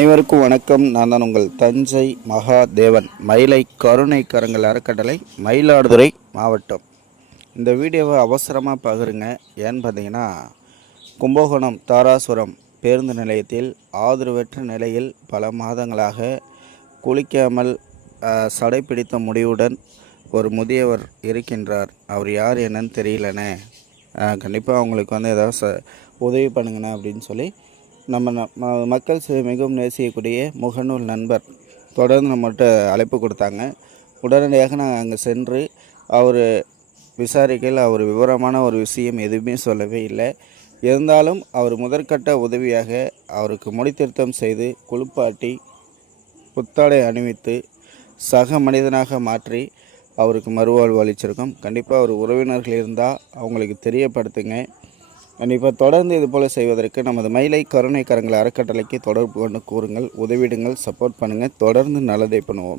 அனைவருக்கும் வணக்கம். நான் தான் உங்கள் தஞ்சை மகாதேவன். மயிலை கருணை கரங்கள் அறக்கட்டளை, மயிலாடுதுறை மாவட்டம். இந்த வீடியோவை அவசரமாக பகிருங்க. ஏன்னு பார்த்தீங்கன்னா, கும்பகோணம் தாராசுரம் பேருந்து நிலையத்தில் ஆதரவற்ற நிலையில் பல மாதங்களாக குளிக்காமல் சடை பிடித்த முடிவுடன் ஒரு முதியவர் இருக்கின்றார். அவர் யார் என்னன்னு தெரியலண்ணே, கண்டிப்பாக அவங்களுக்கு ஏதாவது உதவி பண்ணுங்கண்ணே அப்படின்னு சொல்லி நம்ம மக்கள் மிகவும் நேசிக்கக்கூடிய முகநூல் நண்பர் தொடர்ந்து நம்மகிட்ட அழைப்பு கொடுத்தாங்க. உடனடியாக நாங்கள் அங்கே சென்று அவர் விசாரிக்கையில் அவர் விவரமான ஒரு விஷயம் எதுவுமே சொல்லவே இல்லை. இருந்தாலும் அவர் முதற்கட்ட உதவியாக அவருக்கு முடித்திருத்தம் செய்து குளிப்பாட்டி புத்தாடை அணிவித்து சக மனிதனாக மாற்றி அவருக்கு மறுவாழ்வு அளிச்சிருக்கோம். கண்டிப்பாக அவர் உறவினர்கள் இருந்தால் அவங்களுக்கு தெரியப்படுத்துங்க. கண்டிப்பாக தொடர்ந்து இதுபோல் செய்வதற்கு நமது மயிலை கருணை கரங்கள் அறக்கட்டளைக்கு தொடர்பு கொண்டு கூறுங்கள், உதவிடுங்கள், சப்போர்ட் பண்ணுங்கள். தொடர்ந்து நல்லதை பண்ணுவோம்.